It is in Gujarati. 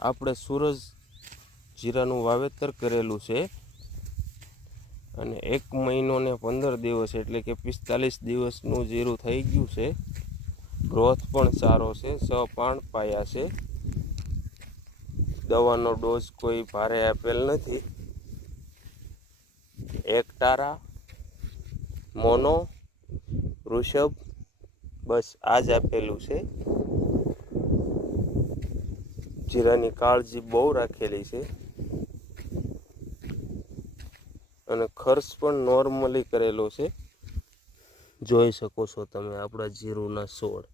આપણે સૂરજ જીરાનું વાવેતર કરેલું છે અને 1 મહિનો ને 15 દિવસ એટલે કે 45 દિવસનું જીરું થઈ ગયું છે। ગ્રોથ પણ સારો છે। 6 પાન પાયા છે। દવાનો ડોઝ કોઈ ભારે આપેલ નથી। એક તારા મોનો વૃષભ બસ આ જ આપેલું છે। જીરાની કાળજી બહુ રાખેલી છે અને ખર્ચ પણ નોર્મલી કરેલો છે। જોઈ શકો છો તમે આપણા જીરુના છોડ।